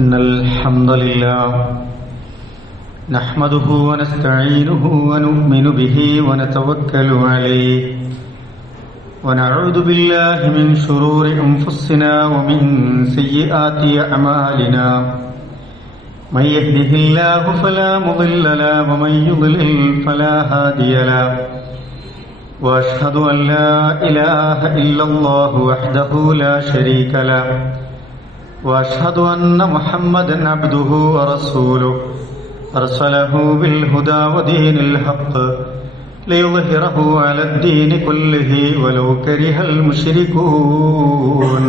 إن الحمد لله نحمده ونستعينه ونؤمن به ونتوكل عليه ونعوذ بالله من شرور أنفسنا ومن سيئات أعمالنا من يهده الله فلا مضل له ومن يضلل فلا هادي له وأشهد أن لا إله إلا الله وحده لا شريك له وأشهد أن محمدا عبده ورسوله أرسله بالهدى ودين الحق ليظهره على الدين كله ولو كره المشركون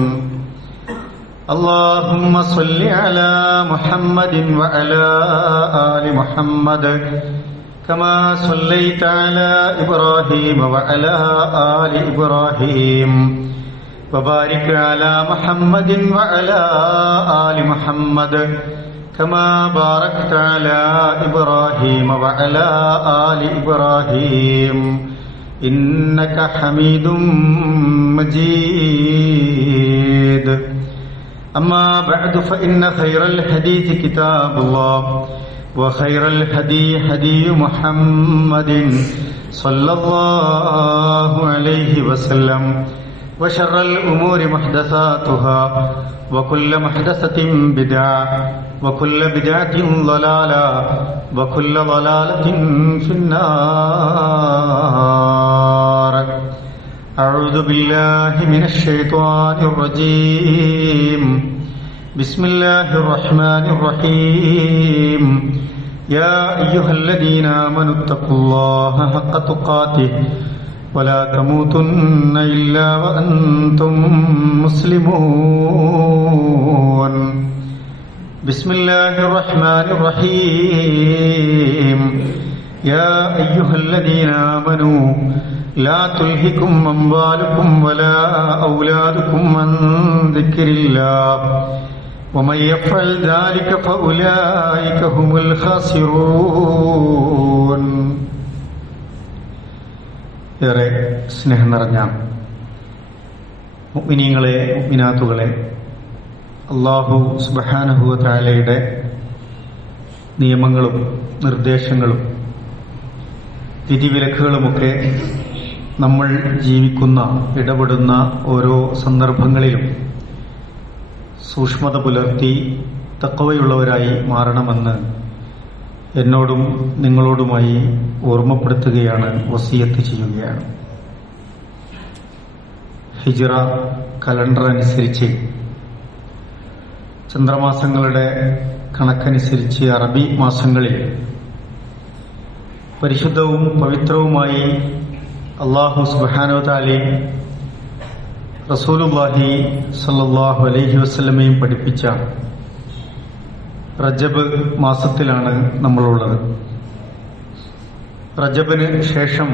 اللهم صل على محمد وعلى آل محمد كما صليت على إبراهيم وعلى آل إبراهيم وبارك على محمد وعلى آل محمد كما باركت على إبراهيم وعلى آل إبراهيم إنك حميد مجيد أما بعد فإن خير الحديث كتاب الله وخير الهدي هدي محمد صلى الله عليه وسلم وشر الأمور محدثاتها وكل محدثة بدعة وكل بدعة ضلالة وكل ضلالة في النار أعوذ بالله من الشيطان الرجيم بسم الله الرحمن الرحيم يا أيها الذين آمنوا اتقوا الله حق تقاته ولا تموتن إلا وأنتم مسلمون بسم الله الرحمن الرحيم يا أيها الذين آمنوا لا تلهكم أموالكم ولا أولادكم عن ذكر الله ومن يفعل ذلك فأولئك هم الخاسرون. ഏറെ സ്നേഹം നിറഞ്ഞ മുഅ്മിനീങ്ങളെ മുഅ്മിനാത്തുകളെ, അല്ലാഹു സുബ്ഹാനഹു വ തആലയുടെ നിയമങ്ങളും നിർദ്ദേശങ്ങളും വിധിവിലക്കുകളുമൊക്കെ നമ്മൾ ജീവിക്കുന്ന ഇടപെടുന്ന ഓരോ സന്ദർഭങ്ങളിലും സൂക്ഷ്മത പുലർത്തി തഖ്വയുള്ളവരായി മാറണമെന്ന് എന്നോടും നിങ്ങളോടുമായി ഓർമ്മപ്പെടുത്തുകയാണ്, വസിയത്ത് ചെയ്യുകയാണ്. ഹിജ്റ കലണ്ടർ അനുസരിച്ച്, ചന്ദ്രമാസങ്ങളുടെ കണക്കനുസരിച്ച് അറബി മാസങ്ങളിൽ പരിശുദ്ധവും പവിത്രവുമായി അല്ലാഹു സുബ്ഹാനഹു വ തആലയും റസൂലുള്ളാഹി സ്വല്ലല്ലാഹു അലൈഹി വസല്ലമയും പഠിപ്പിച്ച റജബ് മാസത്തിലാണ് നമ്മളുള്ളത്. റജബിന് ശേഷം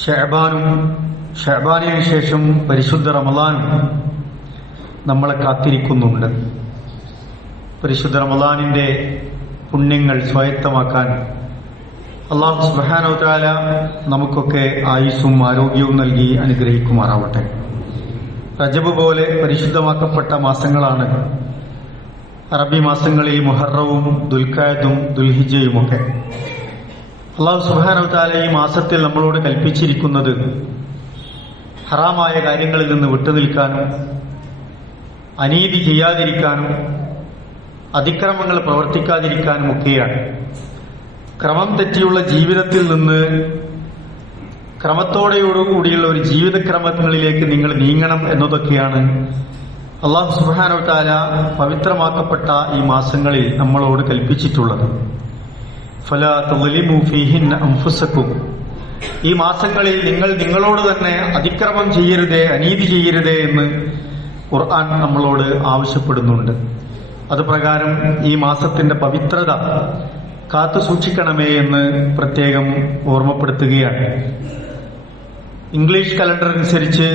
ഷഅബാനും, ഷഅബാനിന് ശേഷം പരിശുദ്ധ റമളാനും നമ്മളെ കാത്തിരിക്കുന്നുണ്ട്. പരിശുദ്ധ റമളാനിന്റെ പുണ്യങ്ങൾ സ്വായത്തമാക്കാൻ അല്ലാഹു സുബ്ഹാനഹു വ തആല നമുക്കൊക്കെ ആയുസ്സും ആരോഗ്യവും നൽകി അനുഗ്രഹിക്കുമാറാവട്ടെ. റജബ് പോലെ പരിശുദ്ധമാക്കപ്പെട്ട മാസങ്ങളാണ് അറബി മാസങ്ങളിൽ മുഹറവും ദുൽഖഅദും ദുൽഹിജ്ജയുമൊക്കെ. അല്ലാഹു സുബ്ഹാനഹു വ തആല ഈ മാസത്തിൽ നമ്മളോട് കൽപ്പിച്ചിരിക്കുന്നത് ഹറാമായ കാര്യങ്ങളിൽ നിന്ന് വിട്ടുനിൽക്കാനും അനീതി ചെയ്യാതിരിക്കാനും അതിക്രമങ്ങൾ പ്രവർത്തിക്കാതിരിക്കാനും ഒക്കെയാണ്. ക്രമം തെറ്റിയുള്ള ജീവിതത്തിൽ നിന്ന് ക്രമത്തോടെയോടുകൂടിയുള്ള ഒരു ജീവിതക്രമങ്ങളിലേക്ക് നിങ്ങൾ നീങ്ങണം എന്നതൊക്കെയാണ് അല്ലാഹു സുബ്ഹാനഹു വ തആല പവിത്രമാക്കപ്പെട്ട ഈ മാസങ്ങളിൽ നമ്മളോട് കൽപ്പിച്ചിട്ടുള്ളത്. ഫലാ തളിമു ഫീഹിന്ന അൻഫുസകും, ഈ മാസങ്ങളിൽ നിങ്ങൾ നിങ്ങളോട് തന്നെ അതിക്രമം ചെയ്യരുതേ, അനീതി ചെയ്യരുതേ എന്ന് ഖുർആൻ നമ്മളോട് ആവശ്യപ്പെടുന്നുണ്ട്. അതുപ്രകാരം ഈ മാസത്തിന്റെ പവിത്രത കാത്തു സൂക്ഷിക്കണമേ എന്ന് പ്രത്യേകം ഓർമ്മപ്പെടുത്തുകയാണ്. ഇംഗ്ലീഷ് കലണ്ടർ അനുസരിച്ച്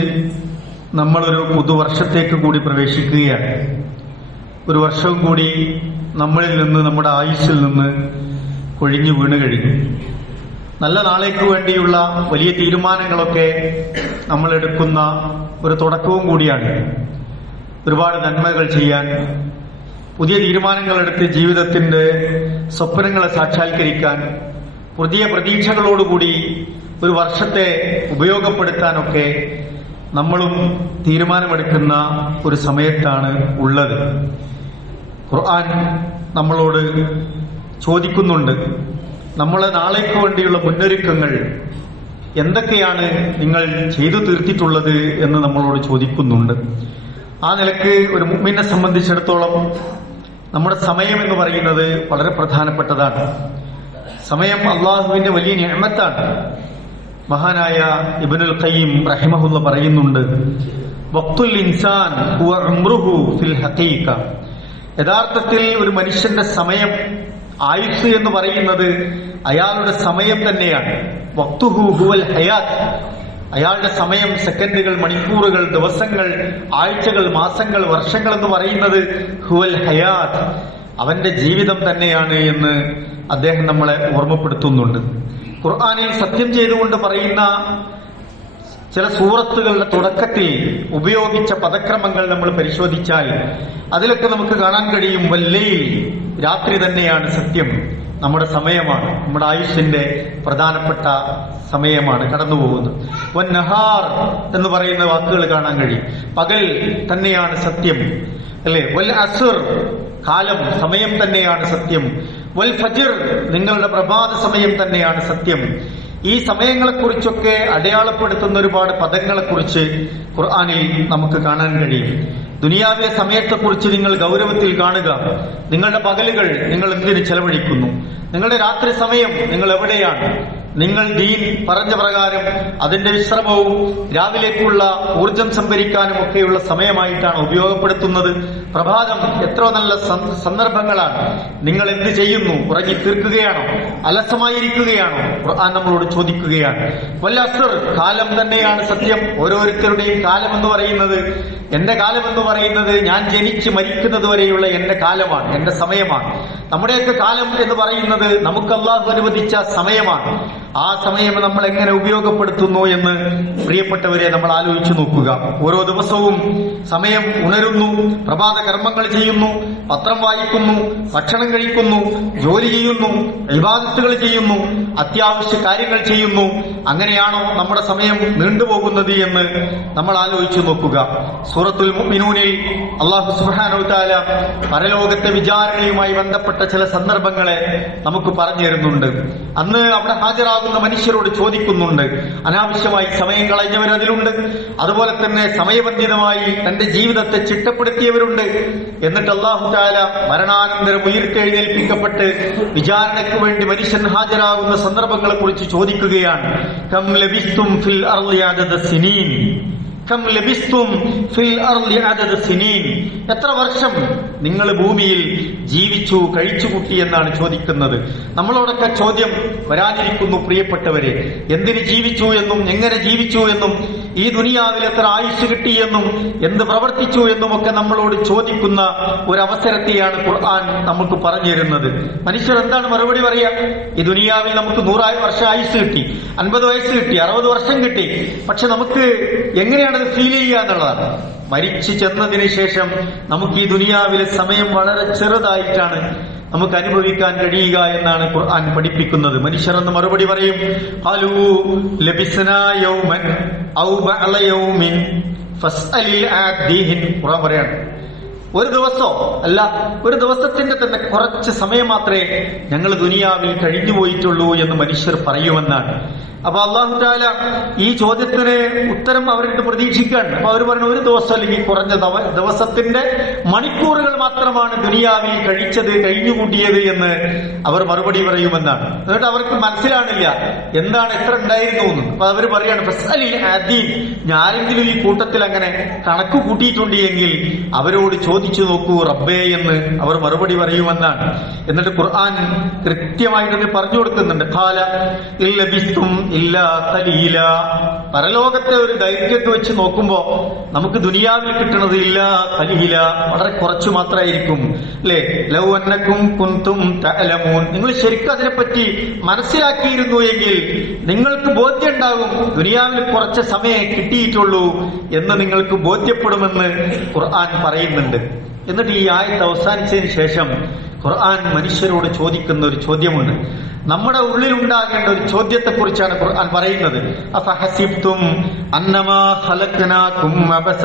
നമ്മളൊരു പുതുവർഷത്തേക്ക് കൂടി പ്രവേശിക്കുകയാണ്. ഒരു വർഷവും കൂടി നമ്മളിൽ നിന്ന്, നമ്മുടെ ആയുസ്സിൽ നിന്ന് കൊഴിഞ്ഞു വീണ് കഴിഞ്ഞു. നല്ല നാളേക്ക് വേണ്ടിയുള്ള വലിയ തീരുമാനങ്ങളൊക്കെ നമ്മൾ എടുക്കുന്ന ഒരു തുടക്കവും കൂടിയാണ്. ഒരുപാട് നന്മകൾ ചെയ്യാൻ, പുതിയ തീരുമാനങ്ങളെടുത്ത് ജീവിതത്തിന്റെ സ്വപ്നങ്ങളെ സാക്ഷാത്കരിക്കാൻ, പുതിയ പ്രതീക്ഷകളോടുകൂടി ഒരു വർഷത്തെ ഉപയോഗപ്പെടുത്താനൊക്കെ നമ്മളും തീരുമാനമെടുക്കുന്ന ഒരു സമയത്താണ് ഉള്ളത്. ഖുർആൻ നമ്മളോട് ചോദിക്കുന്നുണ്ട്, നമ്മളെ നാളേക്ക് വേണ്ടിയുള്ള മുന്നൊരുക്കങ്ങൾ എന്തൊക്കെയാണ് നിങ്ങൾ ചെയ്തു തീർത്തിട്ടുള്ളത് എന്ന് നമ്മളോട് ചോദിക്കുന്നുണ്ട്. ആ നിലക്ക് ഒരു മുഅ്മിനെ സംബന്ധിച്ചിടത്തോളം നമ്മുടെ സമയം എന്ന് പറയുന്നത് വളരെ പ്രധാനപ്പെട്ടതാണ്. സമയം അള്ളാഹുവിന്റെ വലിയ നിഅമത്താണ്. മഹാനായ ഇബ്നുൽ ഖയ്യിം റഹിമഹുല്ല പറയുന്നുണ്ട്, വഖ്തുൽ ഇൻസാൻ ഹുവ ഉംറുഹു ഫിൽ ഹഖീഖ. യഥാർത്ഥത്തിൽ ഒരു മനുഷ്യന്റെ സമയം, ആയുസ് എന്ന് പറയുന്നത് അയാളുടെ സമയം തന്നെയാണ്. വഖ്തുഹു ഹുവൽ ഹയാത്ത്. അയാളുടെ സമയം സെക്കൻഡുകൾ, മണിക്കൂറുകൾ, ദിവസങ്ങൾ, ആഴ്ചകൾ, മാസങ്ങൾ, വർഷങ്ങൾ എന്ന് പറയുന്നത് ഹുവൽ ഹയാത്ത്, അവന്റെ ജീവിതം തന്നെയാണ് എന്ന് അദ്ദേഹം നമ്മളെ ഓർമ്മപ്പെടുത്തുന്നുണ്ട്. ഖുർആനിൽ സത്യം ചെയ്തുകൊണ്ട് പറയുന്ന ചില സൂറത്തുകളുടെ തുടക്കത്തിൽ ഉപയോഗിച്ച പദക്രമങ്ങൾ നമ്മൾ പരിശോധിച്ചാൽ അതിലൊക്കെ നമുക്ക് കാണാൻ കഴിയും, വല്ലൈൽ, രാത്രി തന്നെയാണ് സത്യം, നമ്മുടെ സമയമാണ്, നമ്മുടെ ആയുഷിന്റെ പ്രധാനപ്പെട്ട സമയമാണ് കടന്നുപോകുന്നത്. വന്നഹാർ എന്ന് പറയുന്ന വാക്കുകൾ കാണാൻ കഴിയും, പകൽ തന്നെയാണ് സത്യം, അല്ലെ? വൽ അസ്ർ, കാലം, സമയം തന്നെയാണ് സത്യം. വൽ ഫജ്ർ, നിങ്ങളുടെ പ്രഭാത സമയം തന്നെയാണ് സത്യം. ഈ സമയങ്ങളെക്കുറിച്ചൊക്കെ അടയാളപ്പെടുത്തുന്ന ഒരുപാട് പദങ്ങളെക്കുറിച്ച് ഖുർആനിൽ നമുക്ക് കാണാൻ കഴിയും. ദുനിയാവിലെ സമയത്തെക്കുറിച്ച് നിങ്ങൾ ഗൗരവത്തിൽ കാണുക. നിങ്ങളുടെ പകലുകൾ നിങ്ങൾ എന്തിന് ചെലവഴിക്കുന്നു? നിങ്ങളുടെ രാത്രി സമയം നിങ്ങൾ എവിടെയാണ്? നിങ്ങൾ ദീൻ പറഞ്ഞ പ്രകാരം അതിന്റെ വിശ്രമവും രാവിലേക്കുള്ള ഊർജം സംഭരിക്കാനും ഒക്കെയുള്ള സമയമായിട്ടാണ് ഉപയോഗപ്പെടുത്തുന്നത്. പ്രഭാതം എത്ര നല്ല സന്ദർഭങ്ങളാണ്. നിങ്ങൾ എന്ത് ചെയ്യുന്നു? ഉറങ്ങി തീർക്കുകയാണോ? അലസമായിരിക്കുകയാണോ? ഖുർആൻ നമ്മളോട് ചോദിക്കുകയാണ്. വൽ അസ്ർ, കാലം തന്നെയാണ് സത്യം. ഓരോരുത്തരുടെയും കാലം എന്ന് പറയുന്നത്, എന്റെ കാലം എന്ന് പറയുന്നത് ഞാൻ ജനിച്ച് മരിക്കുന്നത് വരെയുള്ള എന്റെ കാലമാണ്, എന്റെ സമയമാണ്. നമ്മുടെയൊക്കെ കാലം എന്ന് പറയുന്നത് നമുക്ക് അല്ലാഹു അനുവദിച്ച സമയമാണ്. ആ സമയം നമ്മൾ എങ്ങനെ ഉപയോഗപ്പെടുത്തുന്നു എന്ന് പ്രിയപ്പെട്ടവരെ നമ്മൾ ആലോചിച്ചു നോക്കുക. ഓരോ ദിവസവും സമയം ഉണരുന്നു, പ്രഭാത കർമ്മങ്ങൾ ചെയ്യുന്നു, പത്രം വായിക്കുന്നു, ഭക്ഷണം കഴിക്കുന്നു, ജോലി ചെയ്യുന്നു, ഇബാദത്തുകൾ ചെയ്യുന്നു, അത്യാവശ്യ കാര്യങ്ങൾ ചെയ്യുന്നു. അങ്ങനെയാണോ നമ്മുടെ സമയം നീണ്ടുപോകുന്നത് എന്ന് നമ്മൾ ആലോചിച്ചു നോക്കുക. സൂറത്തുൽ മുഅ്മിനൂനിൽ അല്ലാഹു സുബ്ഹാനഹു വ തആല പരലോകത്തെ വിചാരണയുമായി ബന്ധപ്പെട്ട ചില സന്ദർഭങ്ങളെ നമുക്ക് പറഞ്ഞു തരുന്നുണ്ട്. അന്ന് അവിടെ ഹാജരാകുന്ന മനുഷ്യരോട് ചോദിക്കുന്നുണ്ട്, അനാവശ്യമായി സമയം കളഞ്ഞവർ അതിലുണ്ട്, അതുപോലെ തന്നെ സമയബന്ധിതമായി തന്റെ ജീവിതത്തെ ചിട്ടപ്പെടുത്തിയവരുണ്ട്. എന്നിട്ട് അല്ലാഹു തആല മരണാനന്തരം ഉയർത്തെഴുന്നേൽപ്പിക്കപ്പെട്ട് വിചാരണയ്ക്ക് വേണ്ടി മനുഷ്യൻ ഹാജരാകുന്ന സന്ദർഭങ്ങളെ കുറിച്ച് ചോദിക്കുകയാണ്. കം ലബിസ്തും ഫിൽ അർളി അദദ സിനീൻ, കം ലബിസ്തും ഫിൽ അർളി അദദ സിനീൻ, എത്ര വർഷം നിങ്ങൾ ഭൂമിയിൽ ജീവിച്ചു കഴിച്ചുകൂട്ടി എന്നാണ് ചോദിക്കുന്നത്. നമ്മളോടൊക്കെ ചോദ്യം വരാനിരിക്കുന്നു പ്രിയപ്പെട്ടവരെ. എന്തിന് ജീവിച്ചു എന്നും എങ്ങനെ ജീവിച്ചു എന്നും ഈ ദുനിയാവിൽ എത്ര ആയുസ് കിട്ടിയെന്നും എന്ത് പ്രവർത്തിച്ചു എന്നുമൊക്കെ നമ്മളോട് ചോദിക്കുന്ന ഒരവസരത്തെയാണ് ഖുർആൻ നമുക്ക് പറഞ്ഞു തരുന്നത്. മനുഷ്യർ എന്താണ് മറുപടി പറയാ? ഈ ദുനിയാവിൽ നമുക്ക് 100 വർഷം ആയുസ് കിട്ടി, 50 വയസ്സ് കിട്ടി, 60 വർഷം കിട്ടി. പക്ഷെ നമുക്ക് എങ്ങനെയാണത് ഫീൽ ചെയ്യുക എന്നുള്ളതാണ്. മരിച്ചു ചെന്നതിന് ശേഷം നമുക്ക് ഈ ദുനിയാവിലെ സമയം വളരെ ചെറുതായിട്ടാണ് നമുക്ക് അനുഭവിക്കാൻ കഴിയുക എന്നാണ് ഖുർആൻ പഠിപ്പിക്കുന്നത്. മനുഷ്യർ എന്ന് മറുപടി പറയും, ഖാലൂ ലബിസ്നാ യൗമൻ ഔ ബഅള യൗമിൻ ഫസ്അലിൽ ആദിഹിൻ. ഖുർആൻ പറയാണ്, ഒരു ദിവസോ അല്ല, ഒരു ദിവസത്തിന്റെ തന്നെ കുറച്ച് സമയം മാത്രമേ ഞങ്ങൾ ദുനിയാവിൽ കഴിഞ്ഞു പോയിട്ടുള്ളൂ എന്ന് മനുഷ്യർ പറയുമെന്നാണ്. അപ്പൊ അല്ലാഹു തആല ഈ ചോദ്യത്തിന് ഉത്തരം അവരുടെ പ്രതീക്ഷിക്കുകയാണ്. അപ്പൊ അവർ പറഞ്ഞു, ഒരു ദിവസം അല്ലെങ്കിൽ കുറഞ്ഞ ദിവസത്തിന്റെ മണിക്കൂറുകൾ മാത്രമാണ് ദുനിയാവിൽ കഴിച്ചത്, കഴിഞ്ഞുകൂട്ടിയത് എന്ന് അവർ മറുപടി പറയുമെന്നാണ്. എന്നിട്ട് അവർക്ക് മനസ്സിലാണില്ല എന്താണ് എത്ര ഉണ്ടായിരുന്നു എന്ന്. അപ്പൊ അവർ പറയാണ്, ഫസ്അലിൽ ആദീൻ, ആരെങ്കിലും ഈ കൂട്ടത്തിൽ അങ്ങനെ കണക്ക് കൂട്ടിയിട്ടുണ്ട് എങ്കിൽ അവരോട് ചോദിച്ചു നോക്കൂ റബ്ബേ എന്ന് അവർ മറുപടി പറയുമെന്നാണ്. എന്നിട്ട് ഖുർആൻ കൃത്യമായിട്ട് പറഞ്ഞു കൊടുക്കുന്നുണ്ട്, ഖാല ഇല്ലബിസ്തും ഇല്ലാ ഖലീല. പരലോകത്തെ ഒരു ദൈർഘ്യമൊക്കെ വെച്ച് നോക്കുമ്പോ നമുക്ക് ദുനിയാവിൽ കിട്ടുന്നത് ഇല്ലാ ഖലീല, വളരെ കുറച്ചു മാത്രമായിരിക്കും, അല്ലെ? ലൗ അന്നകും കുൻതും തഅലമൂൻ, നിങ്ങൾ ശരിക്കും അതിനെപ്പറ്റി മനസ്സിലാക്കിയിരുന്നു എങ്കിൽ നിങ്ങൾക്ക് ബോധ്യം ഉണ്ടാകും ദുനിയാവിൽ കുറച്ച് സമയം കിട്ടിയിട്ടുള്ളൂ എന്ന് നിങ്ങൾക്ക് ബോധ്യപ്പെടുമെന്ന് ഖുർആൻ പറയുന്നുണ്ട്. എന്നിട്ട് ഈ ആയത്ത് അവസാനിച്ചതിന് ശേഷം ഖുർആൻ മനുഷ്യരോട് ചോദിക്കുന്ന ഒരു ചോദ്യമുണ്ട്. നമ്മുടെ ഉള്ളിലുണ്ടാകേണ്ട ഒരു ചോദ്യത്തെക്കുറിച്ചാണ് ഖുർആൻ പറയുന്നത്. അഫഹസിബ്തും അന്നമാ ഖലഖനാകും അബസ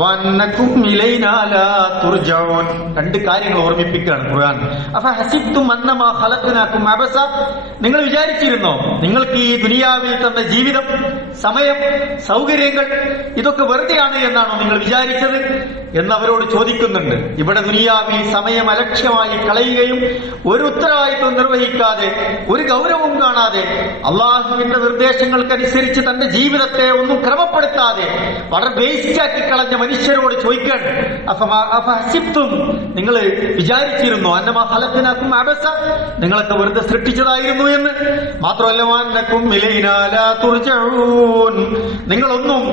വഅന്നകും ഇലൈനാ ലാ തുർജഊൻ. രണ്ട് കാര്യങ്ങൾ ഓർമ്മിപ്പിക്കുകയാണ് ഖുർആൻ. അഫഹസിബ്തും അന്നമാ ഖലഖനാകും അബസ, നിങ്ങൾ വിചാരിച്ചിരുന്നോ നിങ്ങൾക്ക് ഈ ദുനിയാവിൽ തന്ന ജീവിതം, സമയം, സൗകര്യങ്ങൾ ഇതൊക്കെ വെറുതെയാണ് എന്നാണോ നിങ്ങൾ വിചാരിച്ചത് എന്നവരോട് ചോദിക്കുന്നുണ്ട്. ഇവിടെ ദുനിയാവിൽ സമയം അലക്ഷ്യമായി കളയുകയും ഒരു ഉത്തരവാദിത്വം നിർവഹിക്കാതെ ഒരു ഗൗരവവും കാണാതെ അള്ളാഹുവിന്റെ നിർദ്ദേശങ്ങൾക്കനുസരിച്ച് തന്റെ ജീവിതത്തെ ഒന്നും ക്രമപ്പെടുത്താതെ വളരെ വേസ്റ്റാക്കി കളഞ്ഞ മനുഷ്യരോട് ചോദിക്കാൻ, അഫഹസിബ്തും, നിങ്ങൾ വിചാരിച്ചിരുന്നോ അന്നമാ ഖലഖനാകും അബസ, നിങ്ങളൊക്കെ വെറുതെ സൃഷ്ടിച്ചതായിരുന്നു എന്ന്. മാത്രമല്ല വഅന്നകും ഇലൈനാ ലാ തുർജഊൻ, നിങ്ങളൊന്നും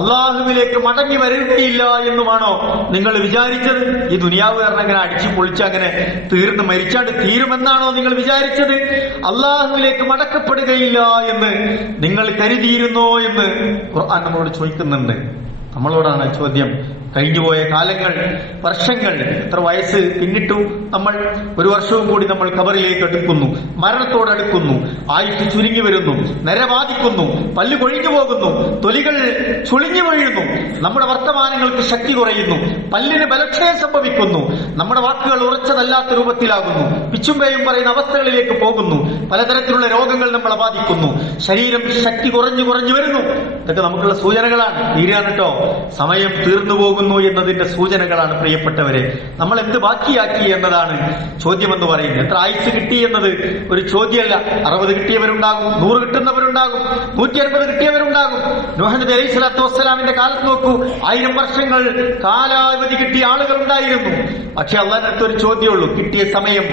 അള്ളാഹുവിലേക്ക് മടങ്ങി വരികയില്ല എന്നുമാണോ നിങ്ങൾ വിചാരിച്ചത്? ഈ ദുനിയാവ് കാരണം അങ്ങനെ അടിച്ചു പൊളിച്ച് അങ്ങനെ തീർന്ന് മരിച്ചാണ്ട് തീരുമെന്നാണോ നിങ്ങൾ വിചാരിച്ചത്? അള്ളാഹുവിലേക്ക് മടക്കപ്പെടുകയില്ല എന്ന് നിങ്ങൾ കരുതിയിരുന്നോ എന്ന് ഖുർആൻ നമ്മളോട് ചോദിക്കുന്നുണ്ട്. നമ്മളോടാണ് ചോദ്യം. കഴിഞ്ഞുപോയ കാലങ്ങൾ, വർഷങ്ങൾ, എത്ര വയസ്സ് പിന്നിട്ടു നമ്മൾ. ഒരു വർഷവും കൂടി നമ്മൾ ഖബറിലേക്ക് അടുക്കുന്നു, മരണത്തോടടുക്കുന്നു, ആയുസ് ചുരുങ്ങി വരുന്നു, നരബാധിക്കുന്നു, പല്ല് കൊഴിഞ്ഞു പോകുന്നു, തൊലികൾ ചുളിഞ്ഞു വീഴുന്നു, നമ്മുടെ വർത്തമാനങ്ങൾക്ക് ശക്തി കുറയുന്നു, പല്ലിന് ബലക്ഷയം സംഭവിക്കുന്നു, നമ്മുടെ വാക്കുകൾ ഉറച്ചതല്ലാത്ത രൂപത്തിലാകുന്നു, പിച്ചുമ്പേയും പറയുന്ന അവസ്ഥകളിലേക്ക് പോകുന്നു, പലതരത്തിലുള്ള രോഗങ്ങൾ നമ്മളെ ബാധിക്കുന്നു, ശരീരം ശക്തി കുറഞ്ഞു വരുന്നു. ഇതൊക്കെ നമുക്കുള്ള സൂചനകളാണ്. തീരാൻ കേട്ടോ, സമയം തീർന്നു പോകുന്നു എന്നതിന്റെ സൂചനകളാണ് പ്രിയപ്പെട്ടവരെ. നമ്മൾ എന്ത് ബാക്കിയാക്കി എന്നതാണ് ചോദ്യമെന്ന് പറയുന്നത്. എത്ര ആയുസ് കിട്ടി എന്നത് ഒരു ചോദ്യമല്ല. 60 കിട്ടിയവരുണ്ടാകും, 100 കിട്ടുന്നവരുണ്ടാകും, 150 കിട്ടിയവരുണ്ടാകും. നൂഹ് നബി അലൈഹി സ്വലാത്തു വസ്സലാമിന്റെ കാലത്ത് നോക്കൂ, 1000 വർഷങ്ങൾ കാലാവധി കിട്ടിയ ആളുകൾ ഉണ്ടായിരുന്നു. പക്ഷെ അള്ളാഹിന്റെ അടുത്ത് ഒരു ചോദ്യമുള്ളൂ, കിട്ടിയ സമയം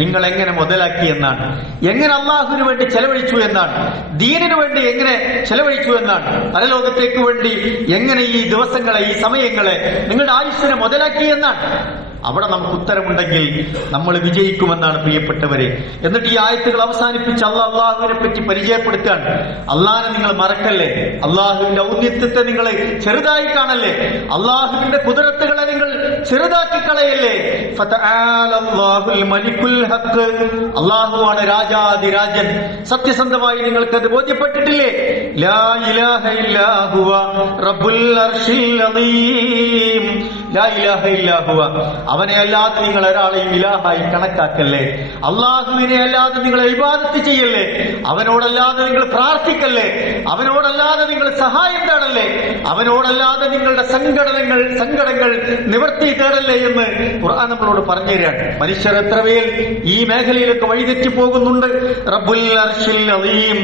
നിങ്ങൾ എങ്ങനെ മുതലാക്കി എന്നാണ്, എങ്ങനെ അള്ളാഹുവിന് വേണ്ടി ചെലവഴിച്ചു എന്നാണ്, ദീനിനു വേണ്ടി എങ്ങനെ ചെലവഴിച്ചു എന്നാണ്, പരലോകത്തേക്ക് വേണ്ടി എങ്ങനെ ഈ ദിവസങ്ങളെ, ഈ സമയങ്ങളെ, നിങ്ങളുടെ ആയുസ്സിനെ മുതലാക്കി എന്നാണ്. അവിടെ നമുക്ക് ഉത്തരമുണ്ടെങ്കിൽ നമ്മൾ വിജയിക്കുമെന്നാണ് പ്രിയപ്പെട്ടവരെ. എന്നിട്ട് ഈ ആയത്തുകൾ അവസാനിപ്പിച്ച് അള്ളാഹുവിനെ പറ്റി പരിചയപ്പെടുത്താൻ, അള്ളാഹിനെ നിങ്ങൾ മറക്കല്ലേ, അള്ളാഹുവിന്റെ ഔന്നിത്യത്തെ നിങ്ങൾ ചെറുതായി കാണല്ലേ, അള്ളാഹുവിന്റെ കുദറത്തുകളെ നിങ്ങൾ ചെറുതാക്കി കളയല്ലേ. ഫതആലല്ലാഹുൽ മലിക്കുൽ ഹഖ്, അള്ളാഹുവാണ് രാജാധിരാജൻ. സത്യസന്ധമായി നിങ്ങൾക്കത് ബോധ്യപ്പെട്ടിട്ടില്ലേ? ലാ ഇലാഹ ഇല്ലാ ഹുവ റബ്ബുൽ അർശിൽ അദീം. ലാ ഇലാഹ ഇല്ലാ ഹുവ, അവനെ അല്ലാതെ നിങ്ങൾ ഒരാളെയും ഇലാഹായി കണക്കാക്കല്ലേ, അള്ളാഹുവിനെ അല്ലാതെ നിങ്ങൾ ഇബാദത്ത് ചെയ്യല്ലേ, അവനോടല്ലാതെ നിങ്ങൾ പ്രാർത്ഥിക്കല്ലേ, അവനോടല്ലാതെ നിങ്ങൾ സഹായം തേടല്ലേ, അവനോടല്ലാതെ നിങ്ങളുടെ സങ്കടങ്ങൾ നിവർത്തി തേടല്ലേ എന്ന് ഖുർആൻ നമ്മളോട് പറഞ്ഞു തരാണ്. മനുഷ്യർ എത്ര പേർ ഈ മേഖലയിലൊക്കെ വഴിതെറ്റി പോകുന്നുണ്ട്. റബ്ബുൽ അർശിൽ അദീം,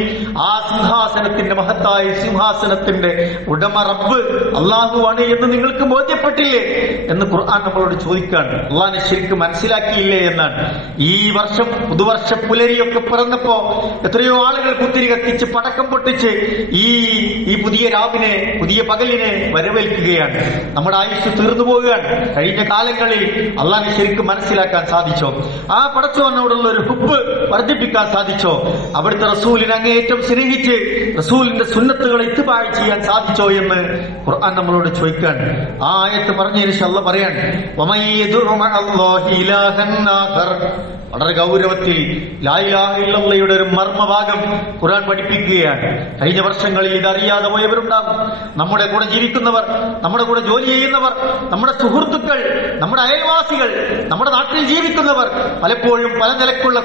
ആ സിംഹാസനത്തിന്റെ, മഹത്തായ സിംഹാസനത്തിന്റെ ഉടമ റബ്ബ് അള്ളാഹുവാണ് എന്ന് നിങ്ങൾക്ക് ബോധ്യപ്പെട്ടില്ലേ എന്ന് ഖുർആൻ നമ്മളോട് ചോദിക്കുകയാണ്. അള്ളാഹിനെ ശരിക്കും മനസ്സിലാക്കിയില്ലേ എന്നാണ്. ഈ വർഷം പുതുവർഷ പുലരിയൊക്കെ പിറന്നപ്പോ എത്രയോ ആളുകൾ കുത്തിരി കത്തിച്ച് പടക്കം പൊട്ടിച്ച് ഈ പുതിയ രാവിനെ, പുതിയ പകലിനെ വരവേൽക്കുകയാണ്. നമ്മുടെ ആയുസ് തീർന്നു പോവുകയാണ്. കഴിഞ്ഞ കാലങ്ങളിൽ അള്ളാഹിനെ ശരിക്കും മനസ്സിലാക്കാൻ സാധിച്ചോ? ആ പടച്ചവനോടുള്ള ഒരു ഹുബ്ബ് വർദ്ധിപ്പിക്കാൻ സാധിച്ചോ? അവിടുത്തെ റസൂലിനെ അങ്ങേയറ്റം സ്നേഹിച്ച് റസൂലിന്റെ സുന്നത്തുകളെ ഇത്ബാഅ് ചെയ്യാൻ സാധിച്ചോ എന്ന് ഖുർആൻ നമ്മളോട് ചോദിക്കാൻ. ആ ആയത്ത് പറഞ്ഞതിന് ശേഷം അല്ലാഹ് പറയാണ്, വളരെ ഗൗരവത്തിൽ ലാ ഇലാഹ ഇല്ലല്ലാഹയുടെ ഒരു മർമ്മഭാഗം ഖുർആൻ പഠിപ്പിക്കുകയാണ്. കഴിഞ്ഞ വർഷങ്ങളിൽ ഇതറിയാതെ പോയവരുണ്ടാകും. നമ്മുടെ കൂടെ ജീവിക്കുന്നവർ, നമ്മുടെ കൂടെ ജോലി ചെയ്യുന്നവർ, നമ്മുടെ സുഹൃത്തുക്കൾ, നമ്മുടെ അയൽവാസികൾ, നമ്മുടെ നാട്ടിൽ ജീവിക്കുന്നവർ, പലപ്പോഴും പല നിലക്കുള്ള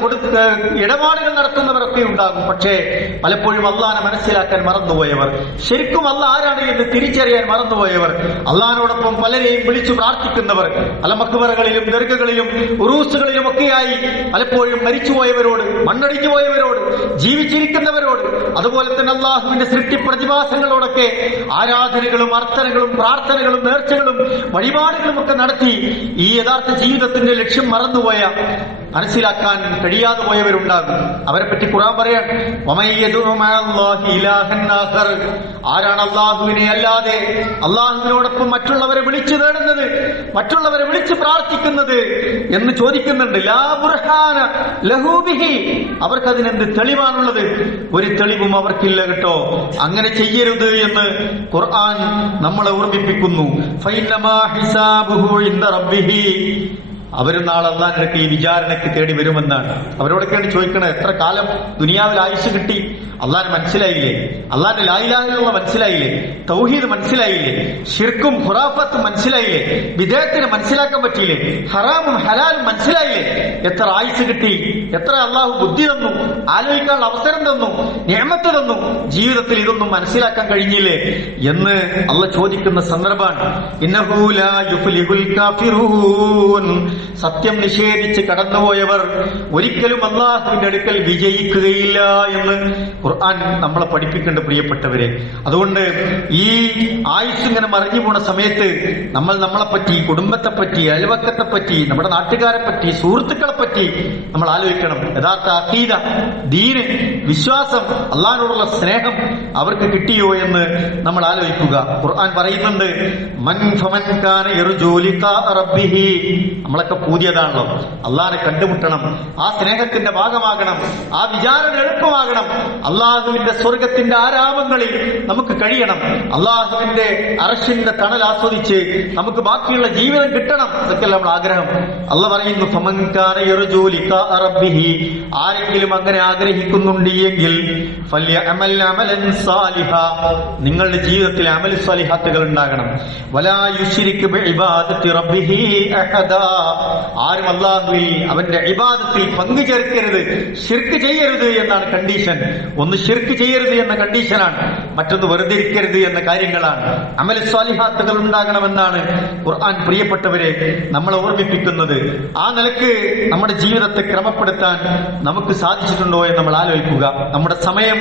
ഇടപാടുകൾ നടത്തുന്നവരൊക്കെ ഉണ്ടാകും. പക്ഷേ പലപ്പോഴും അള്ളാഹിനെ മനസ്സിലാക്കാൻ മറന്നുപോയവർ, ശരിക്കും അള്ളാഹ് ആരാണ് എന്ന് തിരിച്ചറിയാൻ മറന്നുപോയവർ, അള്ളാഹിനോടൊപ്പം പലരെയും വിളിച്ചു പ്രാർത്ഥിക്കുന്നവർ, പല മഖ്ബറകളിലും ദർഗകളിലും ഉറൂസുകളിലും ഒക്കെയായി പലപ്പോഴും മരിച്ചുപോയവരോട്, മണ്ണടിഞ്ഞു പോയവരോട്, ജീവിച്ചിരിക്കുന്നവരോട്, അതുപോലെ തന്നെ അള്ളാഹുവിന്റെ സൃഷ്ടി പ്രതിഭാസങ്ങളോടൊക്കെ ആരാധനകളും അർത്ഥനകളും പ്രാർത്ഥനകളും നേർച്ചകളും വഴിപാടുകളും ഒക്കെ നടത്തി ഈ യഥാർത്ഥ ജീവിതത്തിന്റെ ലക്ഷ്യം മറന്നുപോയ മനസ്സിലാക്കാൻ കഴിയാതെ പോയവരുണ്ടാകും. അവരെ പറ്റി ഖുർആൻ പറയാൻ, ആരാണ് അള്ളാഹുവിനെ അല്ലാതെ അള്ളാഹുവിനോടൊപ്പം മറ്റുള്ളവരെ വിളിച്ചു തേടുന്നത്, മറ്റുള്ളവരെ വിളിച്ച് പ്രാർത്ഥിക്കുന്നത് എന്ന് ചോദിക്കുന്നുണ്ട്. ലാ ബുർഹാന ലഹു ബിഹി, അവർക്കതിനെന്ത് തെളിവാണുള്ളത്? ഒരു തെളിവും അവർക്കില്ല കേട്ടോ. അങ്ങനെ ചെയ്യരുത് എന്ന് ഖുർആൻ നമ്മളെ ഓർമ്മിപ്പിക്കുന്നു. ഫൈന്നമാ ഹിസാബുഹു ഇൻദ റബ്ബിഹി, അവരും നാളെ അള്ളാഹിന്റെ ഈ വിചാരണയ്ക്ക് തേടി വരുമെന്നാണ്. അവരോടൊക്കെയാണ് ചോദിക്കണത്, എത്ര കാലം ദുനിയാവിൽ ആയുസ് കിട്ടി? അള്ളാഹിനെ മനസ്സിലായില്ലേ? അള്ളാഹിന്റെ ലാ ഇലാഹ ഇല്ലല്ലാഹ് മനസ്സിലായില്ലേ? തൗഹീദ് മനസ്സിലായില്ലേ? ശിർക്കും ഖുറാഫത്തും മനസ്സിലായില്ലേ? വിദേഹത്തിന് മനസ്സിലാക്കാൻ പറ്റിയില്ലേ? ഹറാമും ഹലാലും മനസ്സിലായില്ലേ? എത്ര ആയുസ് കിട്ടി? എത്ര അള്ളാഹു ബുദ്ധി തന്നു, ആലോചിക്കാനുള്ള അവസരം തന്നു, നിഅമത്ത് തന്നു. ജീവിതത്തിൽ ഇതൊന്നും മനസ്സിലാക്കാൻ കഴിഞ്ഞില്ലേ എന്ന് അള്ളാഹ് ചോദിക്കുന്ന സന്ദർഭമാണ്. ഇന്നഹു ലാ യുഫ്ലിഹുൽ കാഫിറൂൻ, സത്യം നിഷേധിച്ച് കടന്നുപോയവർ ഒരിക്കലും അള്ളാഹുവിന്റെ അടുക്കൽ വിജയിക്കുകയില്ല എന്ന് ഖുർആൻ നമ്മളെ പഠിപ്പിക്കേണ്ട പ്രിയപ്പെട്ടവരെ. അതുകൊണ്ട് ഈ ആയുസ് ഇങ്ങനെ മറിഞ്ഞു പോണ സമയത്ത് നമ്മൾ നമ്മളെപ്പറ്റി, കുടുംബത്തെപ്പറ്റി, അയൽവക്കത്തെപ്പറ്റി, നമ്മുടെ നാട്ടുകാരെ പറ്റി, സുഹൃത്തുക്കളെ പറ്റി നമ്മൾ ആലോചിക്കണം. യഥാർത്ഥ അഖീദ, ദീന്, വിശ്വാസം, അള്ളാഹിനോടുള്ള സ്നേഹം അവർക്ക് കിട്ടിയോ എന്ന് നമ്മൾ ആലോചിക്കുക. ഖുർആൻ പറയുന്നുണ്ട്, മൻ ഫമൻ കാന യർജൂ ലിഖാ റബ്ബിഹി, നമ്മളൊക്കെ പുതിയതാണല്ലോ, അള്ളാഹിനെ കണ്ടുമുട്ടണം, ആ സ്നേഹത്തിന്റെ ഭാഗമാകണം, ആ വിചാരണ എളുപ്പമാകണം, അള്ളാഹുവിന്റെ സ്വർഗത്തിന്റെ ആരാമങ്ങളിൽ നമുക്ക് കഴിയണം, അള്ളാഹുവിന്റെ അർശിന്റെ തണൽ ആസ്വദിച്ച് നമുക്ക് ബാക്കിയുള്ള ജീവിതം കിട്ടണം. ഇതൊക്കെ നമ്മൾ ആഗ്രഹം. അള്ളാഹ് പറയുന്നു, ഫമൻ കാന യർജൂ ലിഖാ റബ്ബിഹി, ആരെങ്കിലും അങ്ങനെ ആഗ്രഹിക്കുന്നുണ്ട് എങ്കിൽ ഫല്യഅമൽ അമലൻ സാലിഹാ, നിങ്ങളുടെ ജീവിതത്തിൽ അമൽ സാലിഹാത്തുകൾ ഉണ്ടാകണം. വലാ യുശ്രിക് ബിഇബാദത്തി റബ്ബിഹി അഹദാ, ആരും അല്ലാഹുവിൽ അവന്റെ ഇബാദത്തിൽ പങ്കു ചേർക്കരുത്, ശിർക്ക് ചെയ്യരുത് എന്നാണ് കണ്ടീഷൻ. ഒന്ന് ശിർക്ക് ചെയ്യരുത് എന്ന കണ്ടീഷനാണ്, മറ്റൊന്ന് വെറുതെ ഇരിക്കരുത് എന്ന കാര്യങ്ങളാണ്. അമൽ സ്വാലിഹാത്തുകൾ ഉണ്ടാകണമെന്നാണ് ഖുർആൻ പ്രിയപ്പെട്ടവരെ നമ്മളെ ഓർമ്മിപ്പിക്കുന്നത്. ആ നിലക്ക് നമ്മുടെ ജീവിതത്തെ ക്രമപ്പെടുത്താൻ നമുക്ക് സാധിച്ചിട്ടുണ്ടോ എന്ന് നമ്മൾ ആലോചിക്കുക. നമ്മുടെ സമയം,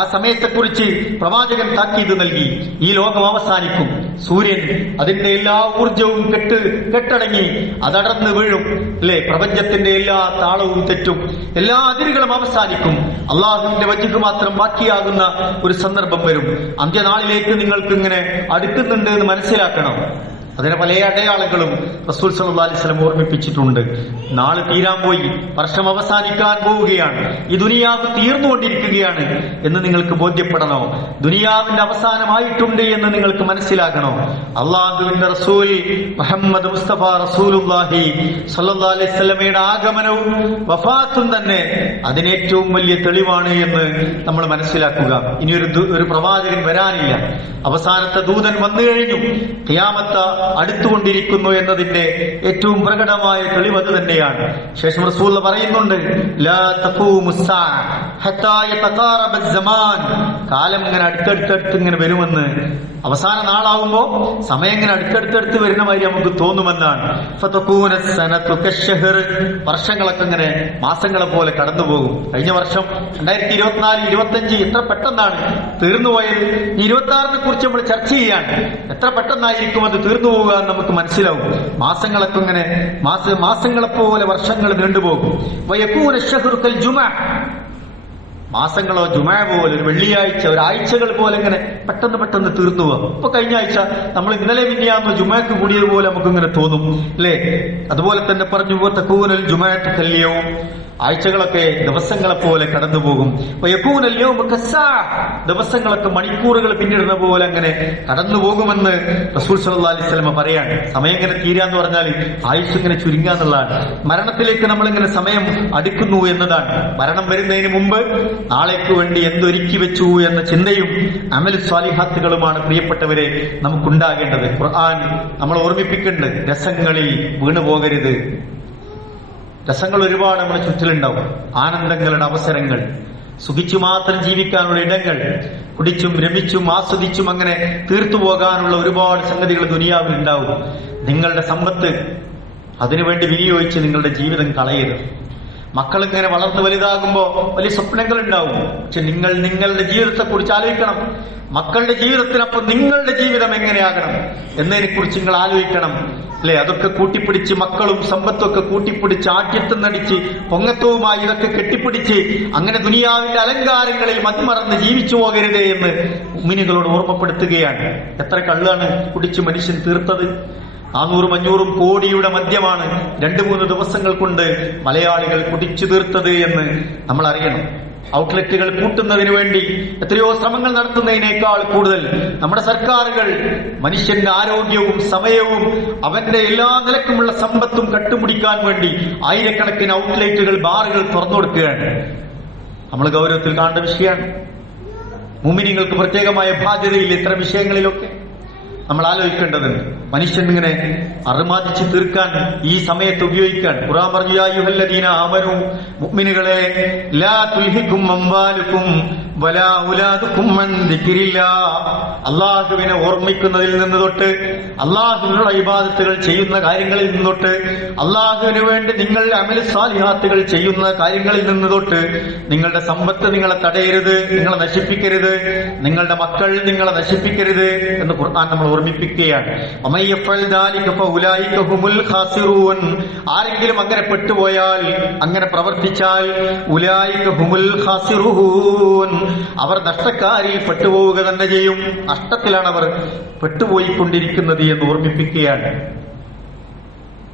ആ സമയത്തെക്കുറിച്ച് പ്രവാചകൻ താക്കീത് നൽകി. ഈ ലോകം അവസാനിക്കും, സൂര്യൻ അതിന്റെ എല്ലാ ഊർജവും കെട്ടടങ്ങി അതടർന്ന് വീഴും, അല്ലെ? പ്രപഞ്ചത്തിന്റെ എല്ലാ താളവും തെറ്റും, എല്ലാ അതിരുകളും അവസാനിക്കും. അള്ളാഹുവിന്റെ വജ്ഹ് മാത്രം ബാക്കിയാകുന്ന ഒരു സന്ദർഭം വരും. അന്ത്യനാളിലേക്ക് നിങ്ങൾക്ക് ഇങ്ങനെ അടുക്കുന്നുണ്ട് എന്ന് മനസ്സിലാക്കണം. അതിന് പല അടയാളങ്ങളും റസൂൽ സല്ലല്ലാഹു അലൈഹി വസല്ലം ഓർമ്മിപ്പിച്ചിട്ടുണ്ട്. നാളെ തീരാൻ പോയി, വർഷം അവസാനിക്കാൻ പോവുകയാണ്, ഈ ദുനിയാവ് തീർന്നുകൊണ്ടിരിക്കുകയാണ് എന്ന് നിങ്ങൾക്ക് ബോധ്യപ്പെടണോ? ദുനിയാവിന്റെ അവസാനമായിട്ടുണ്ട് എന്ന് നിങ്ങൾക്ക് മനസ്സിലാകണോ? അള്ളാഹുവിന്റെ റസൂൽ മുഹമ്മദ് മുസ്തഫ റസൂലുള്ളാഹി സല്ലല്ലാഹു അലൈഹി വസല്ലമയുടെ ആഗമനവും വഫാത്തും തന്നെ അതിനേറ്റവും വലിയ തെളിവാണ് എന്ന് നമ്മൾ മനസ്സിലാക്കുക. ഇനി ഒരു പ്രവാചകൻ വരാനില്ല, അവസാനത്തെ ദൂതൻ വന്നു കഴിഞ്ഞു, ഖിയാമത്ത് അടുത്തുകൊണ്ടിരിക്കുന്നു എന്നതിന്റെ ഏറ്റവും പ്രകടമായ തെളിവ് അത് തന്നെയാണ്. ശേഷം റസൂൽ പറയുന്നുണ്ട്, ലാ തഖൂമുസ് സാഅ ഹത്താ യതഖാറബ അസ്സമാൻ, കാലം ഇങ്ങനെ അടുത്തടുത്തടുത്ത് ഇങ്ങനെ വരുമെന്ന്. അവസാന നാളാവുമ്പോ സമയം ഇങ്ങനെ അടുത്തടുത്തടുത്ത് വരുന്ന മാതിരി നമുക്ക് തോന്നുമെന്നാണ്. ഫതകൂന സനതു കശ്ശഹർ, വർഷങ്ങളൊക്കെ ഇങ്ങനെ മാസങ്ങളെ പോലെ കടന്നുപോകും. കഴിഞ്ഞ വർഷം 2024, 25 എത്ര പെട്ടെന്നാണ് തീർന്നുപോയത്. 26നെ കുറിച്ച് നമ്മൾ ചർച്ച ചെയ്യാണ്. എത്ര പെട്ടെന്നായിരിക്കും അത് തീർന്നു പോകുക എന്ന് നമുക്ക് മനസ്സിലാവും. മാസങ്ങളൊക്കെ ഇങ്ങനെ മാസങ്ങളെപ്പോലെ വർഷങ്ങൾ നീണ്ടുപോകും. വയകൂന അശ്ശഹ്റു കൽ ജുമഅ, മാസങ്ങളോ ജുമഅ പോലെ, ഒരു വെള്ളിയാഴ്ച, ഒരാഴ്ചകൾ പോലെ ഇങ്ങനെ പെട്ടെന്ന് പെട്ടെന്ന് തീർന്നു പോകും. ഇപ്പൊ കഴിഞ്ഞ ആഴ്ച നമ്മൾ ഇന്നലെ മിനിയാന്ന് ജുമഅക്ക് കൂടിയതുപോലെ നമുക്ക് ഇങ്ങനെ തോന്നും, അല്ലേ? അതുപോലെ തന്നെ പറഞ്ഞു, തകൂനൽ ജുമഅതു കല്യവും, ആഴ്ചകളൊക്കെ ദിവസങ്ങളെ പോലെ കടന്നുപോകും. ദിവസങ്ങളൊക്കെ മണിക്കൂറുകൾ പിന്നിടുന്ന പോലെ അങ്ങനെ കടന്നുപോകുമെന്ന് റസൂൽ സല്ലല്ലാഹു അലൈഹി വസല്ലം പറയാണ്. സമയം ഇങ്ങനെ തീരാന്ന് പറഞ്ഞാൽ ആയുസ് ഇങ്ങനെ ചുരുങ്ങാന്നുള്ളതാണ്. മരണത്തിലേക്ക് നമ്മളിങ്ങനെ സമയം അടുക്കുന്നു എന്നതാണ്. മരണം വരുന്നതിന് മുമ്പ് നാളേക്ക് വേണ്ടി എന്തൊരുക്കി വെച്ചു എന്ന ചിന്തയും അമൽ സ്വാലിഹാത്തുകളുമാണ് പ്രിയപ്പെട്ടവരെ നമുക്കുണ്ടാകേണ്ടത്. ഖുർആൻ നമ്മൾ ഓർമ്മിപ്പിക്കേണ്ടത്, രസങ്ങളിൽ വീണുപോകരുത്. രസങ്ങൾ ഒരുപാട് നമ്മുടെ ചുറ്റിലുണ്ടാവും, ആനന്ദങ്ങളുടെ അവസരങ്ങൾ, സുഖിച്ചു മാത്രം ജീവിക്കാനുള്ള ഇടങ്ങൾ, കുടിച്ചും രമിച്ചും ആസ്വദിച്ചും അങ്ങനെ തീർത്തു പോകാനുള്ള ഒരുപാട് സംഗതികൾ ദുനിയാവിൽ ഉണ്ടാവും. നിങ്ങളുടെ സമ്പത്ത് അതിനുവേണ്ടി വിനിയോഗിച്ച് നിങ്ങളുടെ ജീവിതം കളയരുത്. മക്കളിങ്ങനെ വളർന്ന് വലുതാകുമ്പോ വലിയ സ്വപ്നങ്ങൾ ഉണ്ടാവും. പക്ഷെ നിങ്ങളുടെ ജീവിതത്തെ കുറിച്ച് ആലോചിക്കണം. മക്കളുടെ ജീവിതത്തിനൊപ്പം നിങ്ങളുടെ ജീവിതം എങ്ങനെയാകണം എന്നതിനെ കുറിച്ച് നിങ്ങൾ ആലോചിക്കണം, അല്ലെ? അതൊക്കെ കൂട്ടിപ്പിടിച്ച് മക്കളും സമ്പത്തും ഒക്കെ കൂട്ടിപ്പിടിച്ച് ആദ്യത്തും നടിച്ച് പൊങ്ങത്വവുമായി ഇതൊക്കെ കെട്ടിപ്പിടിച്ച് അങ്ങനെ ദുനിയാവിന്റെ അലങ്കാരങ്ങളിൽ മതിമറന്ന് ജീവിച്ചു പോകരുതേ എന്ന് മുഅ്മിനീങ്ങളോട് ഓർമ്മപ്പെടുത്തുകയാണ്. എത്ര കള്ളാണ് കുടിച്ച് മനുഷ്യൻ തീർത്തത്? 400-500 കോടിയുടെ മദ്യമാണ് 2-3 ദിവസങ്ങൾ കൊണ്ട് മലയാളികൾ കുടിച്ചു തീർത്തത് എന്ന് നമ്മൾ അറിയണം. ഔട്ട്ലെറ്റുകൾ പൂട്ടുന്നതിന് വേണ്ടി എത്രയോ ശ്രമങ്ങൾ നടത്തുന്നതിനേക്കാൾ കൂടുതൽ നമ്മുടെ സർക്കാരുകൾ മനുഷ്യന്റെ ആരോഗ്യവും സമയവും അവന്റെ എല്ലാ നിലക്കുമുള്ള സമ്പത്തും കട്ടുമുടിക്കാൻ വേണ്ടി ആയിരക്കണക്കിന് ഔട്ട്ലെറ്റുകൾ, ബാറുകൾ തുറന്നു കൊടുക്കുകയാണ്. നമ്മൾ ഗൗരവത്തിൽ കാണേണ്ട വിഷയമാണ്. മുഅ്മിനീങ്ങൾക്ക് പ്രത്യേകമായ ബാധ്യതയില്ല ഇത്തരം വിഷയങ്ങളിലൊക്കെ നമ്മൾ ആലോചിക്കേണ്ടതുണ്ട്. മനുഷ്യൻ ഇങ്ങനെ അറുമാദിച്ച് തീർക്കാൻ ഈ സമയത്ത് ഉപയോഗിക്കാൻ ഖുർആൻ പറഞ്ഞു, യാ അയ്യുഹല്ലദീന ആമനൂ, മുഅ്മിനുകളെ, ലാ തുൽഹികും അംവാലുകും വലാ ഔലാദുകും അൻ ദിക്രില്ലാഹ്, അല്ലാഹുവിനെ ഓർമ്മിക്കുന്നതിൽ നിന്ന് തൊട്ട്, അല്ലാഹുവിനുള്ള ഇബാദത്തുകൾ ചെയ്യുന്ന കാര്യങ്ങളിൽ നിന്ന് തൊട്ട്, അല്ലാഹുവിന് വേണ്ടി നിങ്ങൾ അമൽ സാലിഹാത്തുകൾ ചെയ്യുന്ന കാര്യങ്ങളിൽ നിന്ന് തൊട്ട് നിങ്ങളുടെ സമ്പത്ത് നിങ്ങളെ തടയരുത്, നിങ്ങളെ നശിപ്പിക്കരുത്, നിങ്ങളുടെ മക്കൾ നിങ്ങളെ നശിപ്പിക്കരുത് എന്ന് ഖുർആൻ നമ്മൾ ഓർമ്മിപ്പിക്കുകയാണ്. ആരെങ്കിലും അങ്ങനെ പെട്ടുപോയാൽ, അങ്ങനെ പ്രവർത്തിച്ചാൽ, ഉലൈക ഹുമുൽ ഖാസിറൂൻ, അവർ നഷ്ടക്കാരിൽ പെട്ടുപോവുക തന്നെ ചെയ്യും. നഷ്ടത്തിലാണ് അവർ പെട്ടുപോയിക്കൊണ്ടിരിക്കുന്നത് എന്ന് ഓർമ്മിപ്പിക്കുകയാണ്.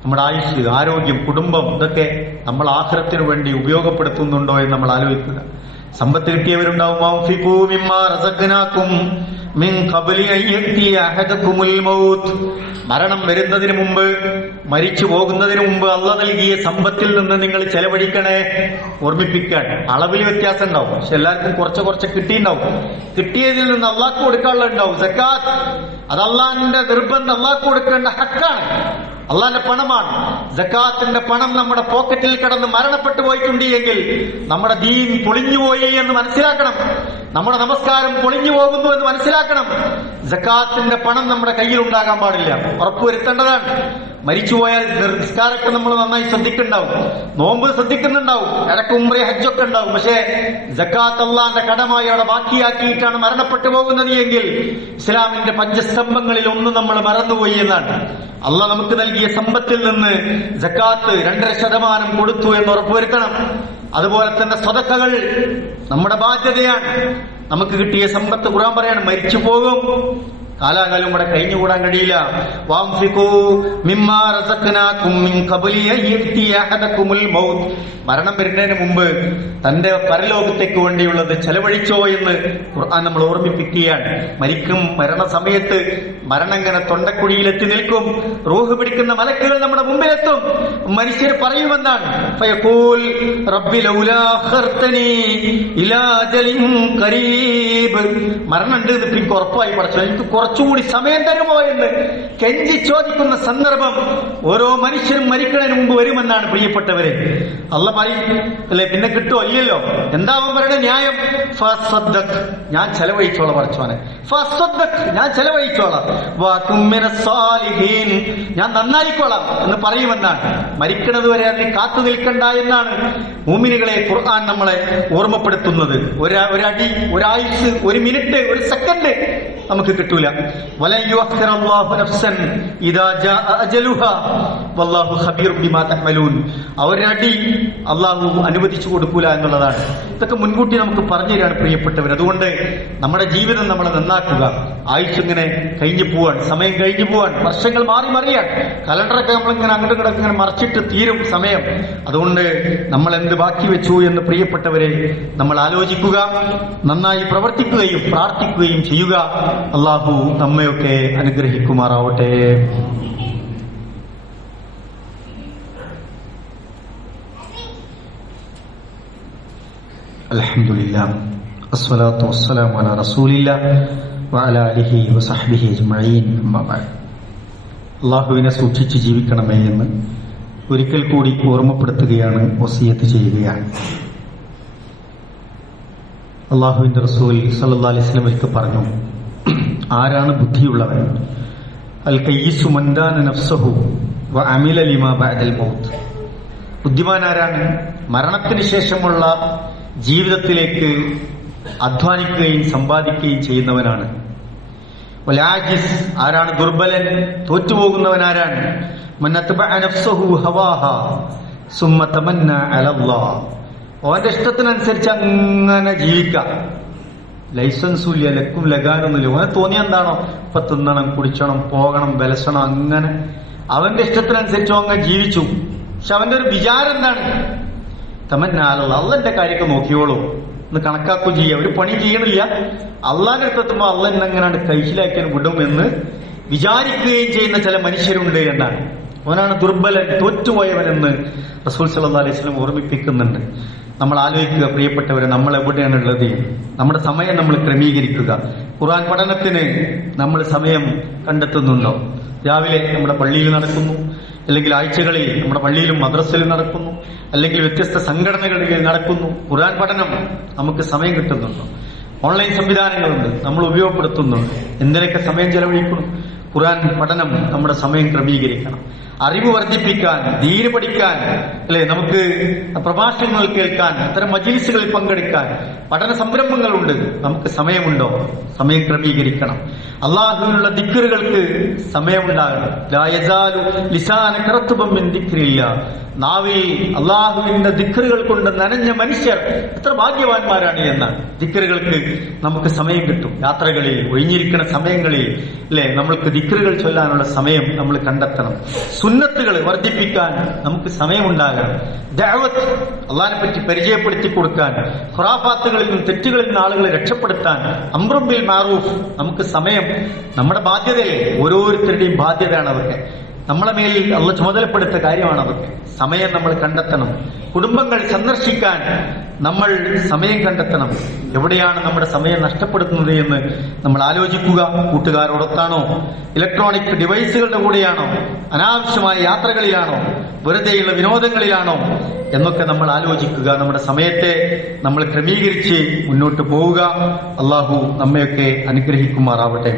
നമ്മുടെ ആയുഷ്, ആരോഗ്യം, കുടുംബം ഇതൊക്കെ നമ്മൾ ആഖിറത്തിന് വേണ്ടി ഉപയോഗപ്പെടുത്തുന്നുണ്ടോ എന്ന് നമ്മൾ ആലോചിക്കുക. സമ്പത്ത് കിട്ടിയവരുണ്ടാവും. മരണം വരുന്നതിന് മുമ്പ്, മരിച്ചു പോകുന്നതിന് മുമ്പ് അള്ളാഹ് നൽകിയ സമ്പത്തിൽ നിന്ന് നിങ്ങൾ ചെലവഴിക്കണേ. ഓർമ്മിപ്പിക്കാൻ അളവിൽ വ്യത്യാസം ഉണ്ടാവും, പക്ഷെ എല്ലാവർക്കും കുറച്ച് കിട്ടിയിട്ടുണ്ടാവും. കിട്ടിയതിൽ നിന്ന് അള്ളാഹ്ക്ക് കൊടുക്കാനുള്ള ഉണ്ടാവും. സക്കാത്ത് അത് അള്ളാഹിന്റെ നിർബന്ധം, അള്ളാഹ്ക്ക് കൊടുക്കേണ്ട ഹക്കാണ്, അള്ളാഹിന്റെ പണമാണ്. സക്കാത്തിന്റെ പണം നമ്മുടെ പോക്കറ്റിൽ കിടന്ന് മരണപ്പെട്ടു പോയിട്ടുണ്ട് എങ്കിൽ നമ്മുടെ ദീൻ പൊളിഞ്ഞുപോയി എന്ന് മനസ്സിലാക്കണം. നമ്മുടെ നമസ്കാരം പൊളിഞ്ഞു പോകുന്നു എന്ന് മനസ്സിലാക്കണം. സക്കാത്തിന്റെ പണം നമ്മുടെ കയ്യിൽ ഉണ്ടാകാൻ പാടില്ല, ഉറപ്പുവരുത്തേണ്ടതാണ്. മരിച്ചുപോയാൽ നിസ്കാരമൊക്കെ നമ്മൾ നന്നായി ശ്രദ്ധിക്കുന്നുണ്ടാവും, നോമ്പ് ശ്രദ്ധിക്കുന്നുണ്ടാവും, ഇടയ്ക്ക് ഉംറ ഹജ്ജൊക്കെ ഉണ്ടാവും. പക്ഷേ സക്കാത്ത് അള്ളാന്റെ കടമായി അവിടെ ബാക്കിയാക്കിയിട്ടാണ് മരണപ്പെട്ടു പോകുന്നത് എങ്കിൽ ഇസ്ലാമിന്റെ പഞ്ചസ്തംഭങ്ങളിൽ ഒന്ന് നമ്മൾ മറന്നുപോയി എന്നാണ്. അള്ളാഹ് നമുക്ക് നൽകിയ സമ്പത്തിൽ നിന്ന് സക്കാത്ത് 2.5% കൊടുത്തു എന്ന് ഉറപ്പുവരുത്തണം. അതുപോലെ തന്നെ സ്വതക്കകൾ നമ്മുടെ ബാധ്യതയാണ്. നമുക്ക് കിട്ടിയ സമ്പത്ത് ഖുർആൻ പറയാണ് മരിച്ചു പോകും, കാലാകാലം ഇവിടെ കഴിഞ്ഞുകൂടാൻ കഴിയില്ല. മരണം വരുന്നതിന് മുമ്പ് തന്റെ പരലോകത്തേക്ക് വേണ്ടിയുള്ളത് ചെലവഴിച്ചോ എന്ന് ഖുർആൻ നമ്മൾ ഓർമ്മിപ്പിക്കുകയാണ്. മരണസമയത്ത് മരണം ഇങ്ങനെ തൊണ്ടക്കുഴിയിലെത്തി നിൽക്കും. റൂഹ് പിടിക്കുന്ന മലക്കുകൾ നമ്മുടെ മുമ്പിലെത്തും. മനുഷ്യർ പറയുമെന്നാണ്, മരണമുണ്ട് എനിക്ക് ഉറപ്പായി പഠിച്ചു, എനിക്ക് കുറച്ചുകൂടി സമയം തരുമോ എന്ന് കെഞ്ചി ചോദിക്കുന്ന സന്ദർഭം ഓരോ മനുഷ്യരും മരിക്കുന്നതിന് മുമ്പ് വരുമെന്നാണ് പ്രിയപ്പെട്ടവരെ. അള്ളാഹ് പറയും അല്ലെ, പിന്നെ കിട്ടുമോ? ഇല്ലല്ലോ. എന്താവും പറയുന്നത് ന്യായം? ഞാൻ ചെലവഴിച്ചോളാം പറച്ചോനെ, ഞാൻ ചെലവഴിച്ചോളാം, ഞാൻ നന്നായിക്കോളാം എന്ന് പറയുമെന്നാണ്. മരിക്കുന്നത് വരെ അതിന് കാത്തു നിൽക്കണ്ട എന്നാണ് മുഅ്മിനുകളെ ഖുർആൻ നമ്മളെ ഓർമ്മപ്പെടുത്തുന്നത്. ഒരടി, ഒരായുസ്, 1 മിനിറ്റ്, 1 സെക്കൻഡ് നമുക്ക് കിട്ടൂല. അവരടി അള്ളാഹു അനുവദിച്ചു കൊടുക്കൂല എന്നുള്ളതാണ്. ഇതൊക്കെ മുൻകൂട്ടി നമുക്ക് പറഞ്ഞു തരാണ് പ്രിയപ്പെട്ടവർ. അതുകൊണ്ട് നമ്മുടെ ജീവിതം നമ്മൾ നന്നാക്കുക. ആയുസ് ഇങ്ങനെ കഴിഞ്ഞു പോവാൻ, സമയം കഴിഞ്ഞു പോവാൻ, വർഷങ്ങൾ മാറി മറിയാൻ, കലണ്ടറൊക്കെ നമ്മളിങ്ങനെ അങ്ങോട്ട് കിടക്ക് ഇങ്ങനെ മറിച്ചിട്ട് തീരും സമയം. അതുകൊണ്ട് നമ്മൾ എന്ത് ബാക്കി വെച്ചു എന്ന് പ്രിയപ്പെട്ടവരെ നമ്മൾ ആലോചിക്കുക, നന്നായി പ്രവർത്തിക്കുകയും പ്രാർത്ഥിക്കുകയും ചെയ്യുക. അള്ളാഹു നമ്മയൊക്കെ അനുഗ്രഹിക്കുമാറാവട്ടെ. അൽഹംദുലില്ലാഹ് വസ്സലാത്തു വസ്സലാമു അലാ റസൂലില്ലാഹ് വഅലാ ആലിഹി വസഹ്ബിഹി അജ്മഈൻ. അമ്മാ ബഅദ്. അള്ളാഹുവിനെ സൂക്ഷിച്ച് ജീവിക്കണമേ എന്ന് ഒരിക്കൽ കൂടി ഓർമ്മപ്പെടുത്തുകയാണ്, വസിയത്ത് ചെയ്യുകയാണ്. അള്ളാഹുവിന്റെ റസൂൽ സല്ലല്ലാഹു അലൈഹി വസല്ലം ഒരിക്കൽ പറഞ്ഞു, ആരാണ് ബുദ്ധിയുള്ളവൻ? അൽ കയ്യിസു മൻ ദാന നഫ്സഹു വഅമില ലിമാ ബഅദൽ മൗത്ത്. ബുദ്ധിമാനാരാണ്? മരണത്തിന് ശേഷമുള്ള ജീവിതത്തിലേക്ക് അധ്വാനിക്കുകയും സമ്പാദിക്കുകയും ചെയ്യുന്നവനാണ്. വലാജിസ്, ആരാണ് ദുർബലൻ? തോറ്റുപോകുന്നവനാരാണ്? മന്നത്ബഅ നഫ്സഹു ഹവാഹ സുമ്മ തമന്ന അലല്ലാഹ്, അവന്റെ ഇഷ്ടത്തിനനുസരിച്ച് അങ്ങനെ ജീവിക്കാം. ലൈസൻസും ഇല്ല, ലക്കും ലഗാനൊന്നുമില്ല. അവന് തോന്നിയ എന്താണോ ഇപ്പൊ തിന്നണം, കുടിച്ചണം, പോകണം, ബലസണം, അങ്ങനെ അവന്റെ ഇഷ്ടത്തിനനുസരിച്ച് അങ്ങനെ ജീവിച്ചു. പക്ഷെ അവന്റെ ഒരു വിചാരം എന്താണ്? തമന്ന അലല്ലാഹ്, അള്ളാന്റെ കാര്യമൊക്കെ നോക്കിയോളൂ എന്ന് കണക്കാക്കുകയും ചെയ്യുക. ഒരു പണി ചെയ്യണില്ല, അള്ളാന്റെ അടുത്തെത്തുമ്പോ അള്ള എന്നെങ്ങനെയാണ് കൈശിലാക്കാൻ വിടും എന്ന് വിചാരിക്കുകയും ചെയ്യുന്ന ചില മനുഷ്യരുണ്ട് എന്നാണ്. അവനാണ് ദുർബലൻ, തോറ്റുപോയവനെന്ന് റസൂൽ സല്ലല്ലാഹു അലൈഹി വസല്ലം ഓർമ്മിപ്പിക്കുന്നുണ്ട്. നമ്മൾ ആലോചിക്കുക പ്രിയപ്പെട്ടവരെ, നമ്മൾ എവിടെയാണുള്ളത്? നമ്മുടെ സമയം നമ്മൾ ക്രമീകരിക്കുക. ഖുർആൻ പഠനത്തിന് നമ്മൾ സമയം കണ്ടെത്തുന്നുണ്ടോ? രാവിലെ നമ്മുടെ പള്ളിയിൽ നടക്കുന്നു, അല്ലെങ്കിൽ ആഴ്ചകളിൽ നമ്മുടെ പള്ളിയിലും മദ്രസയിലും നടക്കുന്നു, അല്ലെങ്കിൽ വ്യത്യസ്ത സംഘടനകളിൽ നടക്കുന്നു. ഖുർആൻ പഠനം നമുക്ക് സമയം കിട്ടുന്നുണ്ടോ? ഓൺലൈൻ സംവിധാനങ്ങളുണ്ട്, നമ്മൾ ഉപയോഗപ്പെടുത്തുന്നുണ്ട്. എന്തിനൊക്കെ സമയം ചെലവഴിക്കണം? ഖുർആൻ പഠനം നമ്മുടെ സമയം ക്രമീകരിക്കണം. അറിവ് വർദ്ധിപ്പിക്കാൻ, ദീന് പഠിക്കാൻ, അല്ലെ, നമുക്ക് പ്രഭാഷണങ്ങൾ കേൾക്കാൻ, അത്തരം മജ്‌ലിസുകളിൽ പങ്കെടുക്കാൻ പഠന സംരംഭങ്ങളുണ്ട്. നമുക്ക് സമയമുണ്ടോ? സമയം ക്രമീകരിക്കണം. അള്ളാഹുവിനുള്ള ദിക്റുകൾക്ക് സമയമുണ്ടാകണം. ലാ യസാലു ലിസാനക റത്ബൻ മിൻ ദിക്രില്ലാഹ്, നാവിൽ അള്ളാഹുവിന്റെ ദിക്റുകൾ കൊണ്ട് നനഞ്ഞ മനുഷ്യർ എത്ര ഭാഗ്യവാന്മാരാണ് എന്നാണ്. ദിക്റുകൾക്ക് നമുക്ക് സമയം കിട്ടും. യാത്രകളിൽ, ഒഴിഞ്ഞിരിക്കുന്ന സമയങ്ങളിൽ, അല്ലെ, നമ്മൾക്ക് ദിക്റുകൾ ചൊല്ലാനുള്ള സമയം നമ്മൾ കണ്ടെത്തണം. സുന്നത്തുകൾ വർദ്ധിപ്പിക്കാൻ നമുക്ക് സമയമുണ്ടാകണം. ദഅവത്ത്, അള്ളാഹിനെ പറ്റി പരിചയപ്പെടുത്തി കൊടുക്കാൻ, ഖുറാഫാത്തുകളിൽ നിന്നും തെറ്റുകളിൽ നിന്ന് ആളുകളെ രക്ഷപ്പെടുത്താൻ, അംറും ബിൽ മഅറൂഫ്, നമുക്ക് സമയം, നമ്മുടെ ബാധ്യതയല്ലേ, ഓരോരുത്തരുടെയും ബാധ്യതയാണ് അതൊക്കെ. നമ്മളെ മേലിൽ അള്ളാഹ് ചുമതലപ്പെടുത്ത കാര്യമാണ് അതൊക്കെ. സമയം നമ്മൾ കണ്ടെത്തണം. കുടുംബങ്ങൾ സന്ദർശിക്കാൻ നമ്മൾ സമയം കണ്ടെത്തണം. എവിടെയാണ് നമ്മുടെ സമയം നഷ്ടപ്പെടുത്തുന്നത് എന്ന് നമ്മൾ ആലോചിക്കുക. കൂട്ടുകാരോടൊത്താണോ? ഇലക്ട്രോണിക് ഡിവൈസുകളുടെ കൂടെയാണോ? അനാവശ്യമായ യാത്രകളിലാണോ? വെറുതെയുള്ള വിനോദങ്ങളിലാണോ എന്നൊക്കെ നമ്മൾ ആലോചിക്കുക. നമ്മുടെ സമയത്തെ നമ്മൾ ക്രമീകരിച്ച് മുന്നോട്ട് പോവുക. അള്ളാഹു നമ്മയൊക്കെ അനുഗ്രഹിക്കുമാറാവട്ടെ.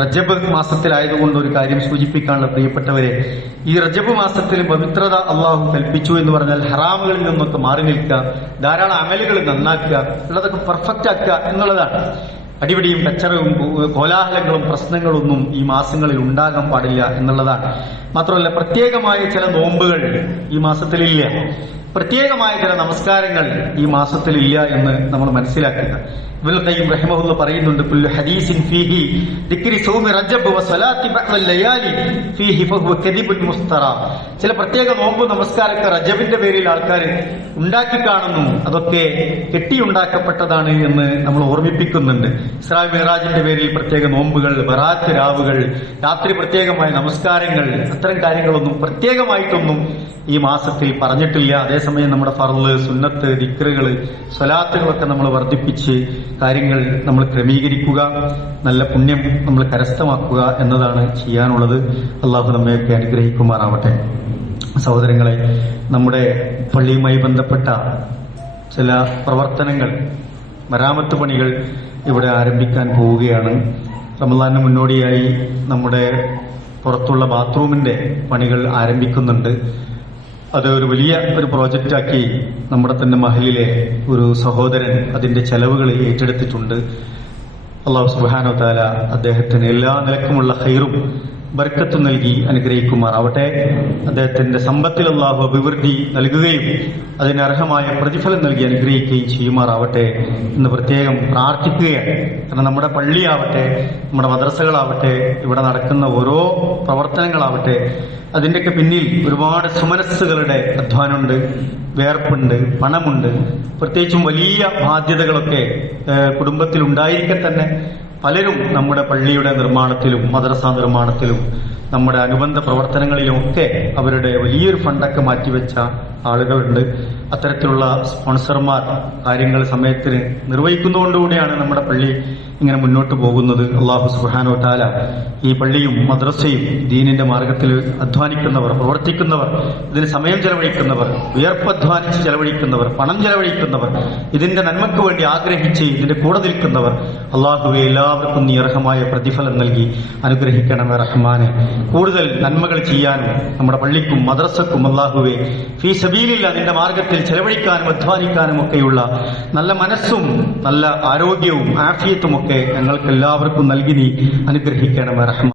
റജബ് മാസത്തിലായതുകൊണ്ട് ഒരു കാര്യം സൂചിപ്പിക്കാനുള്ള പ്രിയപ്പെട്ടവരെ, ഈ റജബ് മാസത്തിൽ പവിത്രത അള്ളാഹു കൽപ്പിച്ചു എന്ന് പറഞ്ഞാൽ ഹറാമുകളിൽ നിന്നൊക്കെ മാറി നിൽക്കുക, ധാരാളം അമലുകൾ നന്നാക്കുക, ഉള്ളതൊക്കെ പെർഫെക്റ്റ് ആക്കുക എന്നുള്ളതാണ്. അടിപിടിയും കച്ചറവും കോലാഹലങ്ങളും പ്രശ്നങ്ങളൊന്നും ഈ മാസങ്ങളിൽ ഉണ്ടാകാൻ പാടില്ല എന്നുള്ളതാണ്. മാത്രമല്ല, പ്രത്യേകമായ ചില നോമ്പുകൾ ഈ മാസത്തിലില്ല, പ്രത്യേകമായ ചില നമസ്കാരങ്ങൾ ഈ മാസത്തിലില്ല എന്ന് നമ്മൾ മനസ്സിലാക്കുക. ഇബ്നുൽ ഖയ്യിം റഹിമഹുല്ലാഹ് പറയുന്നുണ്ട്, കുല്ലു ഹദീസിൻ ഫീഹി ദിക്രി സൗമി റജബ് വസലാത്തി ബഅദൽ ലയാലി ഫീഹി ഫഹുവ കദിബുൻ മുസ്തറ. ചില പ്രത്യേക നോമ്പ് നമസ്കാരമൊക്കെ റജബിന്റെ പേരിൽ ആൾക്കാർ ഉണ്ടാക്കി കാണുന്നു, അതൊക്കെ കെട്ടിയുണ്ടാക്കപ്പെട്ടതാണ് എന്ന് നമ്മൾ ഓർമ്മിപ്പിക്കുന്നുണ്ട്. ഇസ്രാ മിഅ്റാജിന്റെ പേരിൽ പ്രത്യേക നോമ്പുകൾ, ബറാത്ത് രാവുകൾ, രാത്രി പ്രത്യേകമായ നമസ്കാരങ്ങൾ, അത്തരം കാര്യങ്ങളൊന്നും പ്രത്യേകമായിട്ടൊന്നും ഈ മാസത്തിൽ പറഞ്ഞിട്ടില്ല. അതേസമയം നമ്മുടെ ഫർള്, സുന്നത്ത്, ദിക്റുകൾ, സ്വലാത്തുകളൊക്കെ നമ്മൾ വർദ്ധിപ്പിച്ച് കാര്യങ്ങൾ നമ്മൾ ക്രമീകരിക്കുക, നല്ല പുണ്യം നമ്മൾ കരസ്ഥമാക്കുക എന്നതാണ് ചെയ്യാനുള്ളത്. അള്ളാഹു നമ്മയൊക്കെ അനുഗ്രഹിക്കുമാറാവട്ടെ. സഹോദരങ്ങളെ, നമ്മുടെ പള്ളിയുമായി ബന്ധപ്പെട്ട ചില പ്രവർത്തനങ്ങൾ, മരാമത്ത് പണികൾ ഇവിടെ ആരംഭിക്കാൻ പോവുകയാണ്. റമളാനിന് മുന്നോടിയായി നമ്മുടെ പുറത്തുള്ള ബാത്റൂമിന്റെ പണികൾ ആരംഭിക്കുന്നുണ്ട്. അത് ഒരു വലിയ ഒരു പ്രോജക്റ്റാക്കി നമ്മുടെ തന്നെ മഹലിലെ ഒരു സഹോദരൻ അതിന്റെ ചെലവുകൾ ഏറ്റെടുത്തിട്ടുണ്ട്. അല്ലാഹു സുബ്ഹാനഹു വ തആല അദ്ദേഹത്തിന് എല്ലാ നിലക്കുമുള്ള ഖൈറും ബർക്കത്തും നൽകി അനുഗ്രഹിക്കുമാറാവട്ടെ. അദ്ദേഹത്തിന്റെ സമ്പത്തിൽ അല്ലാഹു അഭിവൃദ്ധി നൽകുകയും അതിനർഹമായ പ്രതിഫലം നൽകി അനുഗ്രഹിക്കുകയും ചെയ്യുമാറാവട്ടെ എന്ന് പ്രത്യേകം പ്രാർത്ഥിക്കുകയാണ്. കാരണം നമ്മുടെ പള്ളിയാവട്ടെ, നമ്മുടെ മദ്രസകളാവട്ടെ, ഇവിടെ നടക്കുന്ന ഓരോ പ്രവർത്തനങ്ങളാവട്ടെ, അതിന്റെയൊക്കെ പിന്നിൽ ഒരുപാട് സുമനസ്സുകളുടെ അധ്വാനമുണ്ട്, വേർപ്പുണ്ട്, പണമുണ്ട്. പ്രത്യേകിച്ചും വലിയ ബാധ്യതകളൊക്കെ കുടുംബത്തിൽ ഉണ്ടായിരിക്കെ തന്നെ പലരും നമ്മുടെ പള്ളിയുടെ നിർമ്മാണത്തിലും മദ്രസ നിർമ്മാണത്തിലും നമ്മുടെ അനുബന്ധ പ്രവർത്തനങ്ങളിലുമൊക്കെ അവരുടെ വലിയൊരു ഫണ്ടൊക്കെ മാറ്റിവെച്ച ആളുകളുണ്ട്. അത്തരത്തിലുള്ള സ്പോൺസർമാർ കാര്യങ്ങൾ സമയത്തിന് നിർവഹിക്കുന്നതുകൊണ്ടുകൂടിയാണ് നമ്മുടെ പള്ളി ഇങ്ങനെ മുന്നോട്ട് പോകുന്നത്. അല്ലാഹു സുബ്ഹാനഹു വ തആല ഈ പള്ളിയും മദ്രസയും ദീനിന്റെ മാർഗത്തിൽ അധ്വാനിക്കുന്നവർ, പ്രവർത്തിക്കുന്നവർ, ഇതിന് സമയം ചെലവഴിക്കുന്നവർ, വിയർപ്പധ്വാനിച്ച് ചെലവഴിക്കുന്നവർ, പണം ചെലവഴിക്കുന്നവർ, ഇതിന്റെ നന്മയ്ക്ക് വേണ്ടി ആഗ്രഹിച്ച് ഇതിന്റെ കൂടെ നിൽക്കുന്നവർ, അല്ലാഹുവേ എല്ലാവർക്കും നീ അർഹമായ പ്രതിഫലം നൽകി അനുഗ്രഹിക്കണമേ റഹ്മാനെ. കൂടുതൽ നന്മകൾ ചെയ്യാനും നമ്മുടെ പള്ളിക്കും മദ്രസക്കും അല്ലാഹുവേ ഫീ സബീലില്ല നിന്റെ മാർഗത്തിൽ ചെലവഴിക്കാനും അധ്വാനിക്കാനും ഒക്കെയുള്ള നല്ല മനസ്സും നല്ല ആരോഗ്യവും ആഫിയത്തും ഒക്കെ ഞങ്ങൾക്ക് എല്ലാവർക്കും നൽകി നീ അനുഗ്രഹിക്കണമേ റഹ്മാൻ.